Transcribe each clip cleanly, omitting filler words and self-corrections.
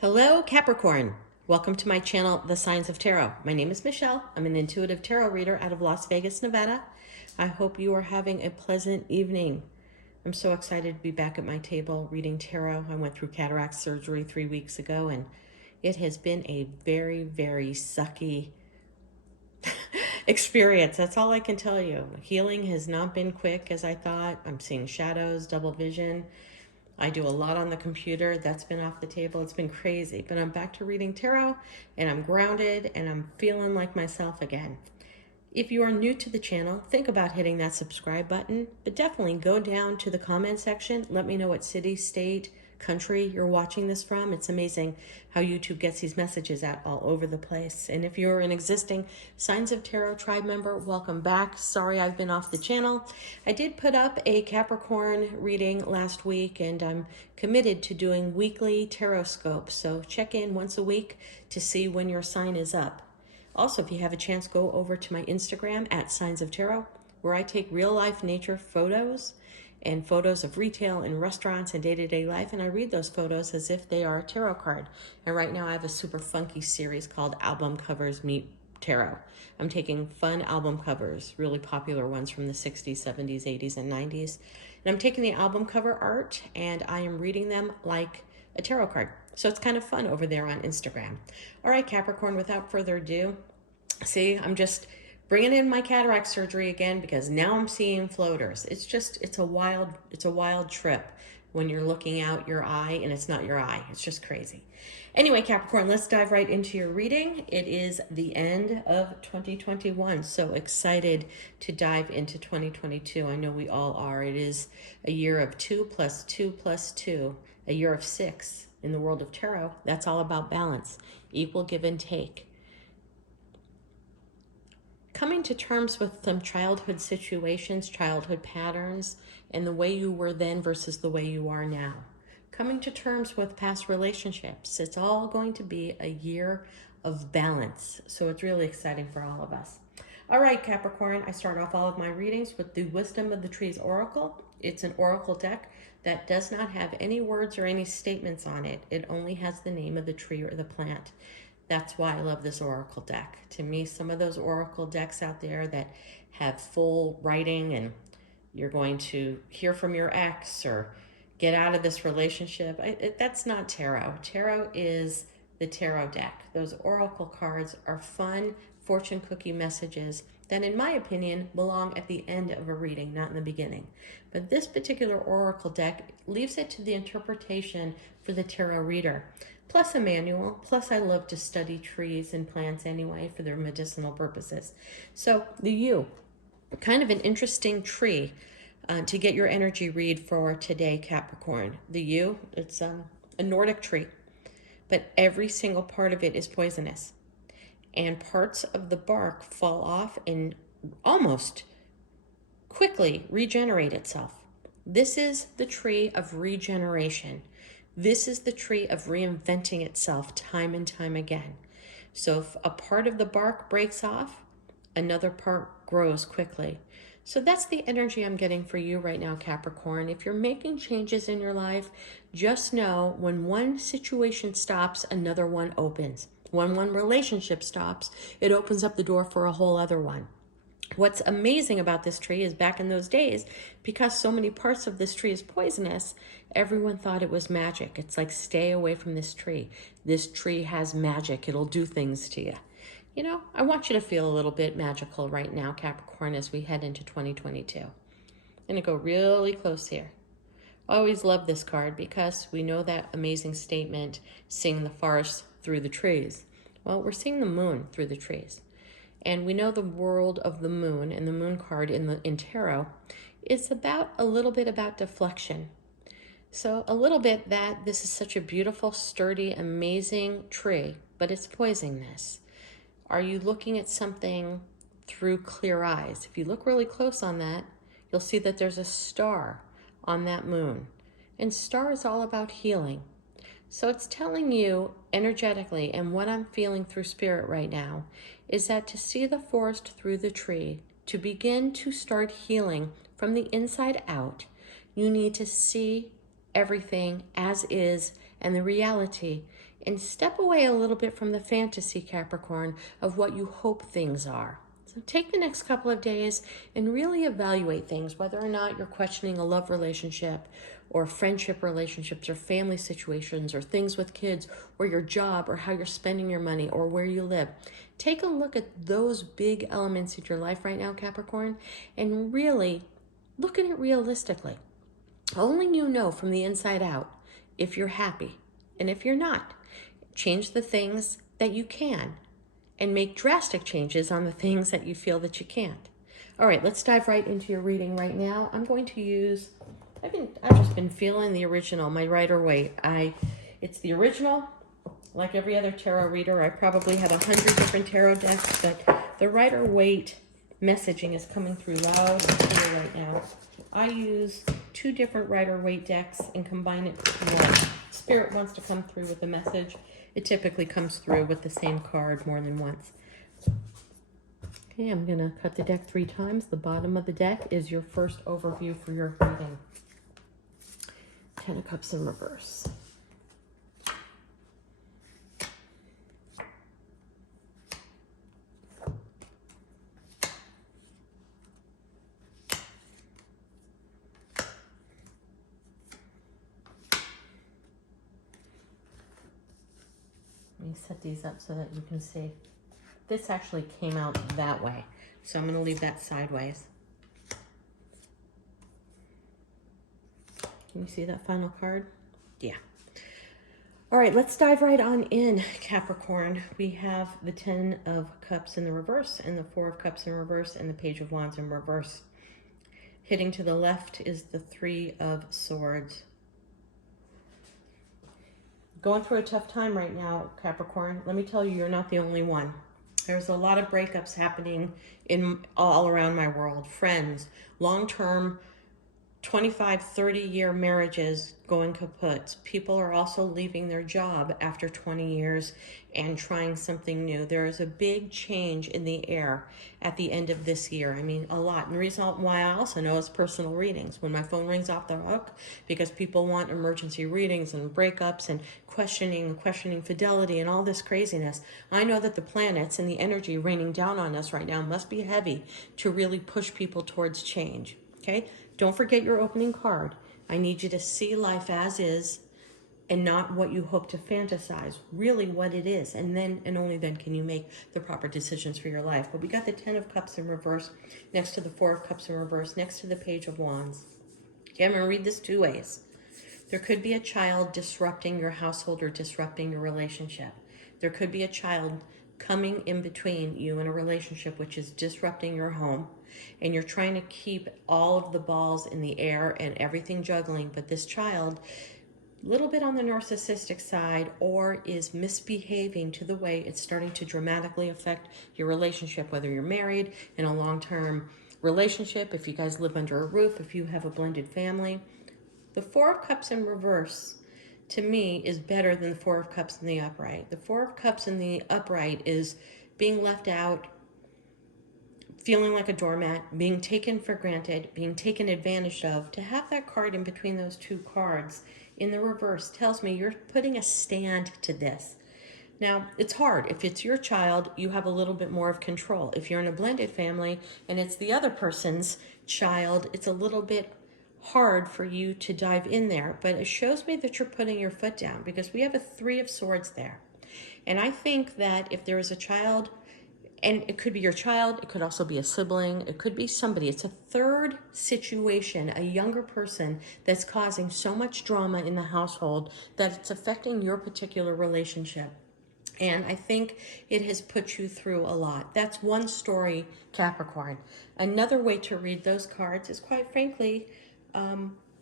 Hello, Capricorn. Welcome to my channel, The Signs of Tarot. My name is Michelle. I'm an intuitive tarot reader out of Las Vegas, Nevada. I hope you are having a pleasant evening. I'm so excited to be back at my table reading tarot. I went through cataract surgery 3 weeks ago, and it has been a very, very sucky experience. That's all I can tell you. Healing has not been quick as I thought. I'm seeing shadows, double vision. I do a lot on the computer. That's been off the table. It's been crazy, but I'm back to reading tarot and I'm grounded and I'm feeling like myself again. If you are new to the channel, think about hitting that subscribe button, but definitely go down to the comment section. Let me know what city, state, country you're watching this from. It's amazing how YouTube gets these messages out all over the place. And if you're an existing Signs of Tarot tribe member, welcome back. Sorry I've been off the channel. I did put up a Capricorn reading last week, and I'm committed to doing weekly Tarotscope. So check in once a week to see when your sign is up. Also, if you have a chance, go over to my Instagram at Signs of Tarot, where I take real life nature photos and photos of retail and restaurants and day-to-day life, and I read those photos as if they are a tarot card. And right now I have a super funky series called Album Covers Meet Tarot. I'm taking fun album covers, really popular ones from the 60s, 70s, 80s, and 90s. And I'm taking the album cover art and I am reading them like a tarot card. So it's kind of fun over there on Instagram. All right, Capricorn, without further ado, see, I'm just bringing in my cataract surgery again because now I'm seeing floaters. It's a wild trip when you're looking out your eye and it's not your eye. It's just crazy. Anyway, Capricorn, let's dive right into your reading. It is the end of 2021. So excited to dive into 2022. I know we all are. It is a year of 2 plus 2 plus 2, a year of 6 in the world of tarot. That's all about balance, equal give and take. Coming to terms with some childhood situations, childhood patterns, and the way you were then versus the way you are now. Coming to terms with past relationships. It's all going to be a year of balance. So it's really exciting for all of us. All right, Capricorn, I start off all of my readings with the Wisdom of the Trees Oracle. It's an oracle deck that does not have any words or any statements on it. It only has the name of the tree or the plant. That's why I love this oracle deck. To me, some of those oracle decks out there that have full writing and you're going to hear from your ex or get out of this relationship, that's not tarot. Tarot is the tarot deck. Those oracle cards are fun fortune cookie messages that, in my opinion, belong at the end of a reading, not in the beginning. But this particular oracle deck leaves it to the interpretation for the tarot reader. Plus a manual, plus I love to study trees and plants anyway for their medicinal purposes. So the yew, kind of an interesting tree to get your energy read for today, Capricorn. The yew, it's a Nordic tree, but every single part of it is poisonous. And parts of the bark fall off and almost quickly regenerate itself. This is the tree of regeneration. This is the tree of reinventing itself time and time again. So if a part of the bark breaks off, another part grows quickly. So that's the energy I'm getting for you right now, Capricorn. If you're making changes in your life, just know when one situation stops, another one opens. When one relationship stops, it opens up the door for a whole other one. What's amazing about this tree is back in those days, because so many parts of this tree is poisonous, everyone thought it was magic. It's like, stay away from this tree. This tree has magic. It'll do things to you. You know, I want you to feel a little bit magical right now, Capricorn, as we head into 2022. I'm going to go really close here. I always love this card because we know that amazing statement, seeing the forest through the trees. Well, we're seeing the moon through the trees. And we know the world of the moon, and the moon card in tarot is about a little bit about deflection. So a little bit that this is such a beautiful, sturdy, amazing tree, but it's poisonous. Are you looking at something through clear eyes? If you look really close on that, you'll see that there's a star on that moon. And star is all about healing. So it's telling you energetically, and what I'm feeling through spirit right now, is that to see the forest through the tree, to begin to start healing from the inside out, you need to see everything as is and the reality, and step away a little bit from the fantasy, Capricorn, of what you hope things are. So take the next couple of days and really evaluate things, whether or not you're questioning a love relationship or friendship relationships or family situations or things with kids or your job or how you're spending your money or where you live. Take a look at those big elements in your life right now, Capricorn, and really look at it realistically. Only you know from the inside out if you're happy. And if you're not, change the things that you can and make drastic changes on the things that you feel that you can't. All right, let's dive right into your reading right now. I'm going to use, I've just been feeling the original, my Rider-Waite. It's the original. Like every other tarot reader, I probably have 100 different tarot decks, but the Rider-Waite messaging is coming through loud and clear right now. I use 2 different Rider-Waite decks and combine it when Spirit wants to come through with a message. It typically comes through with the same card more than once. Okay, I'm going to cut the deck 3 times. The bottom of the deck is your first overview for your reading. 10 of Cups in reverse. Let me set these up so that you can see. This actually came out that way, so I'm going to leave that sideways. Can you see that final card? Yeah. All right, let's dive right on in, Capricorn. We have the 10 of Cups in the reverse and the 4 of Cups in reverse and the Page of Wands in reverse. Hitting to the left is the 3 of Swords. Going through a tough time right now, Capricorn. Let me tell you, you're not the only one. There's a lot of breakups happening in all around my world. Friends, long-term, 25, 30-year marriages going kaput. People are also leaving their job after 20 years and trying something new. There is a big change in the air at the end of this year. I mean, a lot. And the reason why I also know is personal readings. When my phone rings off the hook, because people want emergency readings and breakups and questioning fidelity and all this craziness, I know that the planets and the energy raining down on us right now must be heavy to really push people towards change. Okay? Don't forget your opening card. I need you to see life as is and not what you hope to fantasize, really what it is. And then, and only then, can you make the proper decisions for your life. But we got the 10 of Cups in reverse next to the 4 of Cups in reverse, next to the Page of Wands. Okay, I'm going to read this 2 ways. There could be a child disrupting your household or disrupting your relationship. There could be a child coming in between you and a relationship which is disrupting your home, and you're trying to keep all of the balls in the air and everything juggling, but this child, a little bit on the narcissistic side, or is misbehaving to the way it's starting to dramatically affect your relationship, whether you're married, in a long-term relationship, if you guys live under a roof, if you have a blended family. The 4 of Cups in reverse, to me, is better than the 4 of Cups in the upright. The 4 of Cups in the upright is being left out, feeling like a doormat, being taken for granted, being taken advantage of. To have that card in between those 2 cards in the reverse tells me you're putting a stand to this. Now, it's hard. If it's your child, you have a little bit more of control. If you're in a blended family and it's the other person's child, it's a little bit hard for you to dive in there. But it shows me that you're putting your foot down, because we have a 3 of Swords there. And I think that if there is a child, and it could be your child, it could also be a sibling, it could be somebody, it's a third situation, a younger person that's causing so much drama in the household that it's affecting your particular relationship. And I think it has put you through a lot. That's one story, Capricorn. Another way to read those cards is, quite frankly,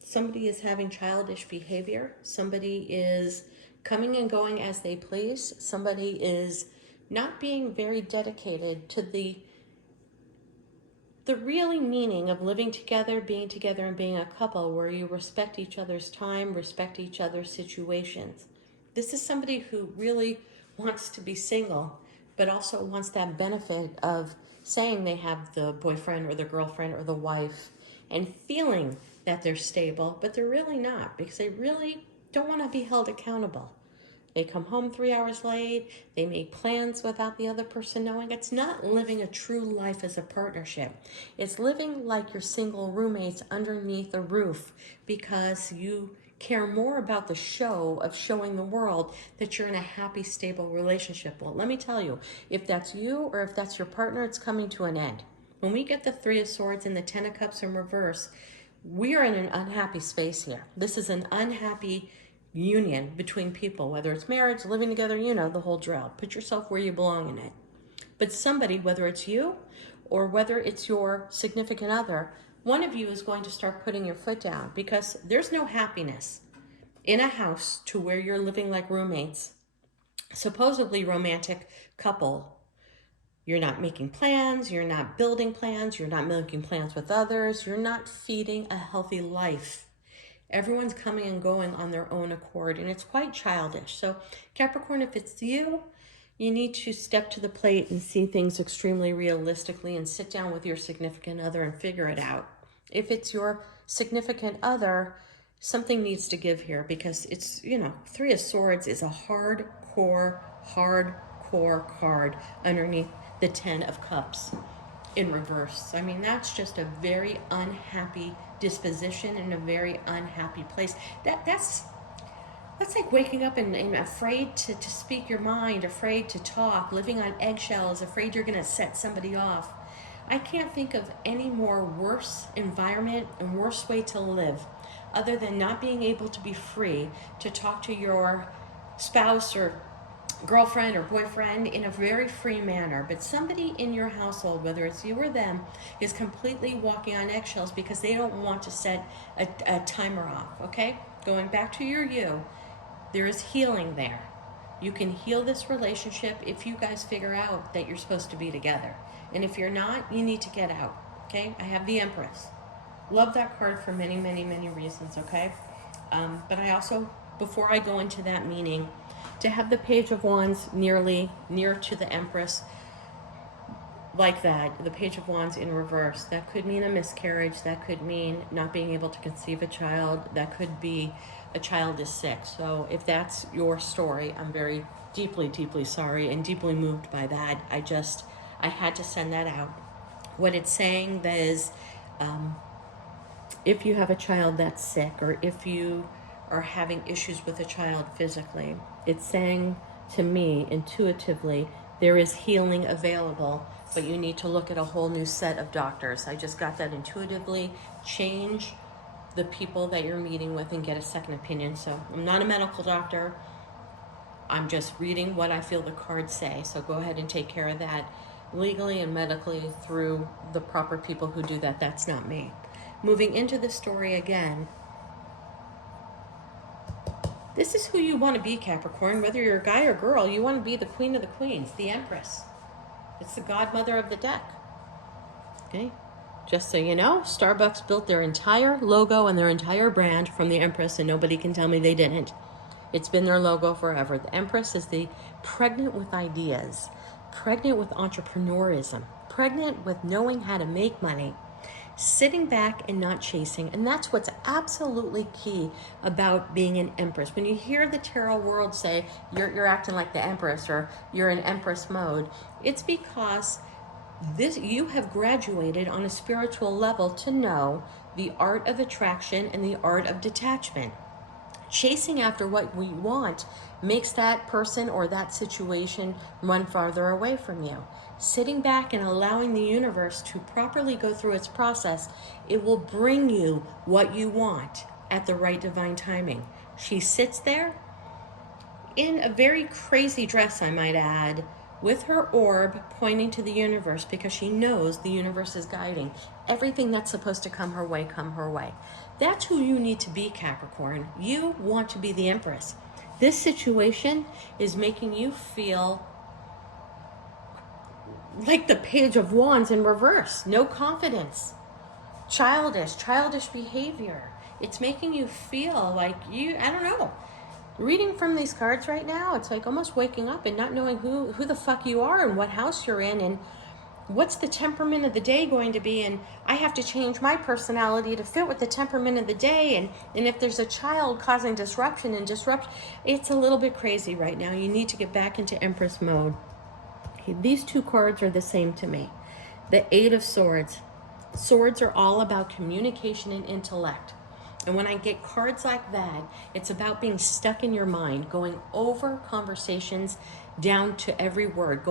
somebody is having childish behavior. Somebody is coming and going as they please. Somebody is not being very dedicated to the really meaning of living together, and being a couple, where you respect each other's time, respect each other's situations. This is somebody who really wants to be single, but also wants that benefit of saying they have the boyfriend or the girlfriend or the wife and feeling that they're stable, but they're really not, because they really don't want to be held accountable. They come home 3 hours late. They make plans without the other person knowing. It's not living a true life as a partnership. It's living like you're single roommates underneath a roof because you care more about the show of showing the world that you're in a happy, stable relationship. Well, let me tell you, if that's you or if that's your partner, it's coming to an end. When we get the Three of Swords and the Ten of Cups in reverse, we are in an unhappy space here. This is an unhappy union between people, whether it's marriage, living together, you know, the whole drill. Put yourself where you belong in it. But somebody, whether it's you or whether it's your significant other, one of you is going to start putting your foot down because there's no happiness in a house to where you're living like roommates, supposedly romantic couple. You're not making plans, you're not building plans, you're not making plans with others, you're not feeding a healthy life. Everyone's coming and going on their own accord, and it's quite childish. So Capricorn, if it's you, you need to step to the plate and see things extremely realistically and sit down with your significant other and figure it out. If it's your significant other, something needs to give here because it's, you know, Three of Swords is a hardcore card underneath the Ten of Cups in reverse. I mean, that's just a very unhappy disposition in a very unhappy place. That's like waking up and afraid to speak your mind, afraid to talk, living on eggshells, afraid you're going to set somebody off. I can't think of any more worse environment and worse way to live other than not being able to be free to talk to your spouse or girlfriend or boyfriend in a very free manner. But somebody in your household, whether it's you or them, is completely walking on eggshells because they don't want to set a timer off, okay? Going back to your you, there is healing there. You can heal this relationship if you guys figure out that you're supposed to be together. And if you're not, you need to get out, okay? I have the Empress. Love that card for many, many, many reasons, okay? But I also, before I go into that meaning, to have the Page of Wands near to the Empress like that, the Page of Wands in reverse, that could mean a miscarriage, that could mean not being able to conceive a child, that could be a child is sick. So if that's your story, I'm very deeply, deeply sorry and deeply moved by that. I had to send that out. What it's saying is, if you have a child that's sick or if you are having issues with a child physically, it's saying to me intuitively, there is healing available, but you need to look at a whole new set of doctors. I just got that intuitively. Change the people that you're meeting with and get a second opinion. So I'm not a medical doctor. I'm just reading what I feel the cards say. So go ahead and take care of that legally and medically through the proper people who do that. That's not me. Moving into the story again, this is who you want to be, Capricorn. Whether you're a guy or girl, you want to be the queen of the queens, the Empress. It's the godmother of the deck. Okay? Just so you know, Starbucks built their entire logo and their entire brand from the Empress, and nobody can tell me they didn't. It's been their logo forever. The Empress is the pregnant with ideas, pregnant with entrepreneurism, pregnant with knowing how to make money, sitting back and not chasing. And that's what's absolutely key about being an Empress. When you hear the tarot world say you're acting like the Empress or you're in Empress mode, it's because you have graduated on a spiritual level to know the art of attraction and the art of detachment. Chasing after what we want makes that person or that situation run farther away from you. Sitting back and allowing the universe to properly go through its process, it will bring you what you want at the right divine timing. She sits there in a very crazy dress, I might add, with her orb pointing to the universe because she knows the universe is guiding everything that's supposed to come her way. That's who you need to be, Capricorn. You want to be the Empress. This situation is making you feel like the Page of Wands in reverse. No confidence. Childish behavior. It's making you feel like I don't know. Reading from these cards right now, it's like almost waking up and not knowing who the fuck you are and what house you're in. And what's the temperament of the day going to be? And I have to change my personality to fit with the temperament of the day. And if there's a child causing disruption and disrupt, it's a little bit crazy right now. You need to get back into Empress mode. Okay, these two cards are the same to me. The Eight of Swords. Swords are all about communication and intellect. And when I get cards like that, it's about being stuck in your mind, going over conversations down to every word,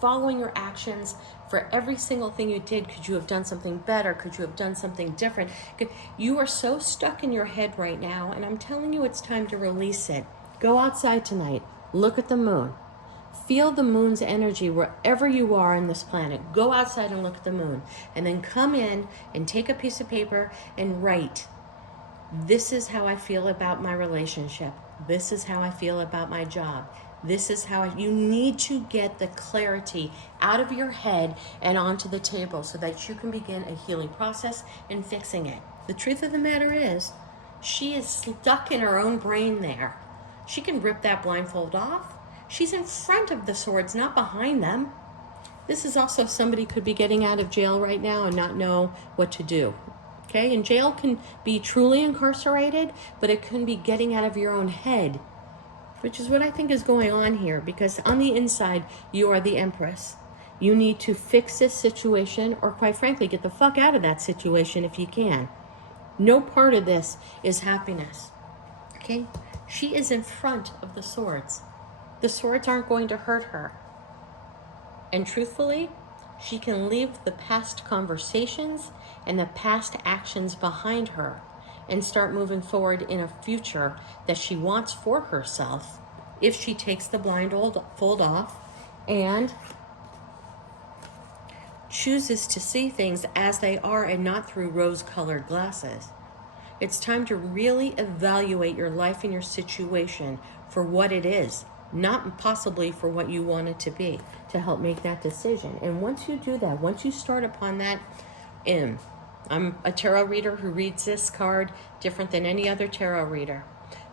following your actions for every single thing you did. Could you have done something better? Could you have done something different? You are so stuck in your head right now, and I'm telling you, it's time to release it. Go outside tonight. Look at the moon. Feel the moon's energy wherever you are on this planet. Go outside and look at the moon. And then come in and take a piece of paper and write. This is how I feel about my relationship. This is how I feel about my job. This is how you need to get the clarity out of your head and onto the table so that you can begin a healing process and fixing it. The truth of the matter is, she is stuck in her own brain there. She can rip that blindfold off. She's in front of the swords, not behind them. This is also somebody could be getting out of jail right now and not know what to do. Okay, and jail can be truly incarcerated, but it can be getting out of your own head, which is what I think is going on here, because on the inside, you are the Empress. You need to fix this situation, or quite frankly, get the fuck out of that situation if you can. No part of this is happiness. Okay, she is in front of the swords. The swords aren't going to hurt her. And truthfully, she can leave the past conversations and the past actions behind her and start moving forward in a future that she wants for herself if she takes the blindfold off and chooses to see things as they are and not through rose-colored glasses. It's time to really evaluate your life and your situation for what it is, not possibly for what you want it to be, to help make that decision. And once you do that, once you start upon that, I'm a tarot reader who reads this card different than any other tarot reader.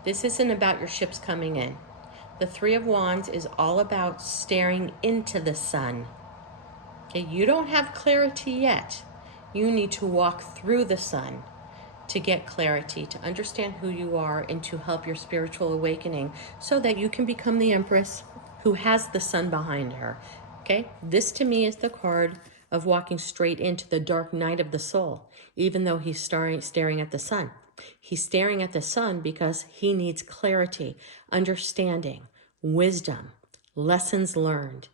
This isn't about your ships coming in. The Three of Wands is all about staring into the sun. Okay, you don't have clarity yet. You need to walk through the sun to get clarity, to understand who you are, and to help your spiritual awakening so that you can become the Empress who has the sun behind her. Okay, this to me is the card of walking straight into the dark night of the soul, even though he's staring at the sun. He's staring at the sun because he needs clarity, understanding, wisdom, lessons learned.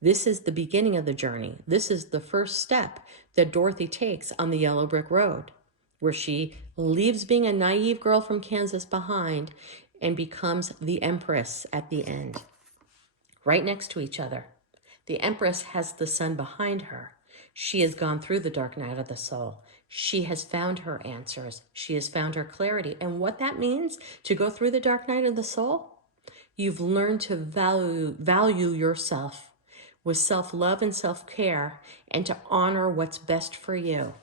This is the beginning of the journey. This is the first step that Dorothy takes on the yellow brick road, where she leaves being a naive girl from Kansas behind and becomes the Empress at the end. Right next to each other. The Empress has the sun behind her. She has gone through the dark night of the soul. She has found her answers. She has found her clarity. And what that means to go through the dark night of the soul, you've learned to value yourself with self-love and self-care, and to honor what's best for you.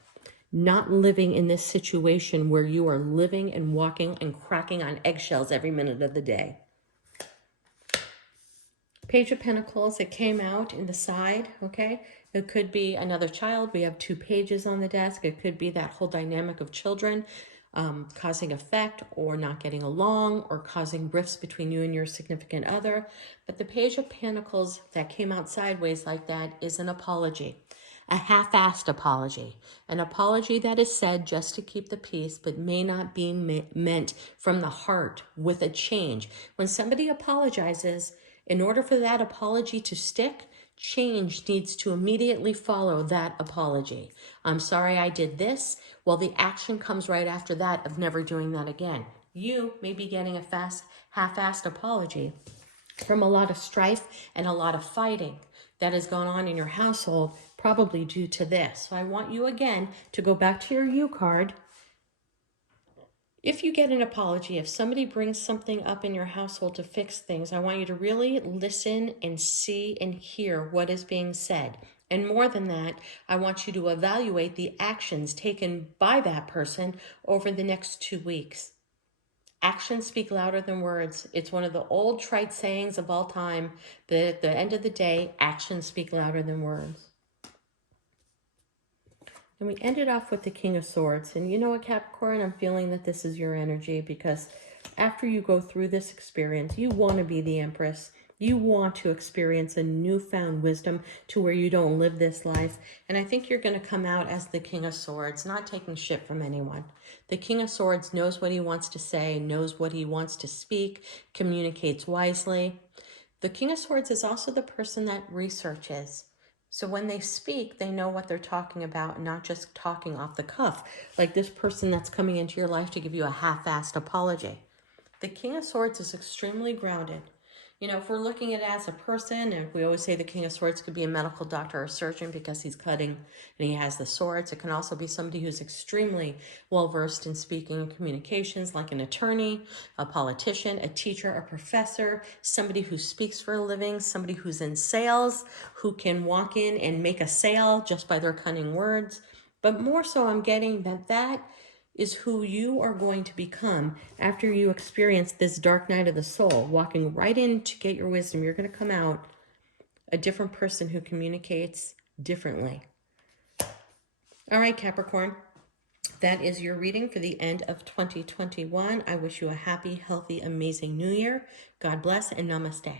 Not living in this situation where you are living and walking and cracking on eggshells every minute of the day. Page of Pentacles, it came out in the side, okay? It could be another child. We have 2 pages on the desk. It could be that whole dynamic of children causing effect or not getting along or causing rifts between you and your significant other. But the Page of Pentacles that came out sideways like that is an apology. A half-assed apology. An apology that is said just to keep the peace, but may not be meant from the heart with a change. When somebody apologizes, in order for that apology to stick, change needs to immediately follow that apology. I'm sorry I did this. Well, the action comes right after that of never doing that again. You may be getting a half-assed apology from a lot of strife and a lot of fighting that has gone on in your household, probably due to this. So I want you again to go back to your U card. If you get an apology, if somebody brings something up in your household to fix things, I want you to really listen and see and hear what is being said. And more than that, I want you to evaluate the actions taken by that person over the next 2 weeks. Actions speak louder than words. It's one of the old trite sayings of all time, but at the end of the day, actions speak louder than words. And we ended off with the King of Swords. And you know what, Capricorn? I'm feeling that this is your energy because after you go through this experience, you want to be the Empress. You want to experience a newfound wisdom to where you don't live this life. And I think you're going to come out as the King of Swords, not taking shit from anyone. The King of Swords knows what he wants to say, knows what he wants to speak, communicates wisely. The King of Swords is also the person that researches. So when they speak, they know what they're talking about, not just talking off the cuff, like this person that's coming into your life to give you a half-assed apology. The King of Swords is extremely grounded. You know, if we're looking at it as a person, and we always say the King of Swords could be a medical doctor or a surgeon because he's cutting and he has the swords. It can also be somebody who's extremely well-versed in speaking and communications, like an attorney, a politician, a teacher, a professor, somebody who speaks for a living, somebody who's in sales, who can walk in and make a sale just by their cunning words. But more so, I'm getting that is who you are going to become after you experience this dark night of the soul, walking right in to get your wisdom. You're going to come out a different person who communicates differently. All right, Capricorn, that is your reading for the end of 2021. I wish you a happy, healthy, amazing new year. God bless and namaste.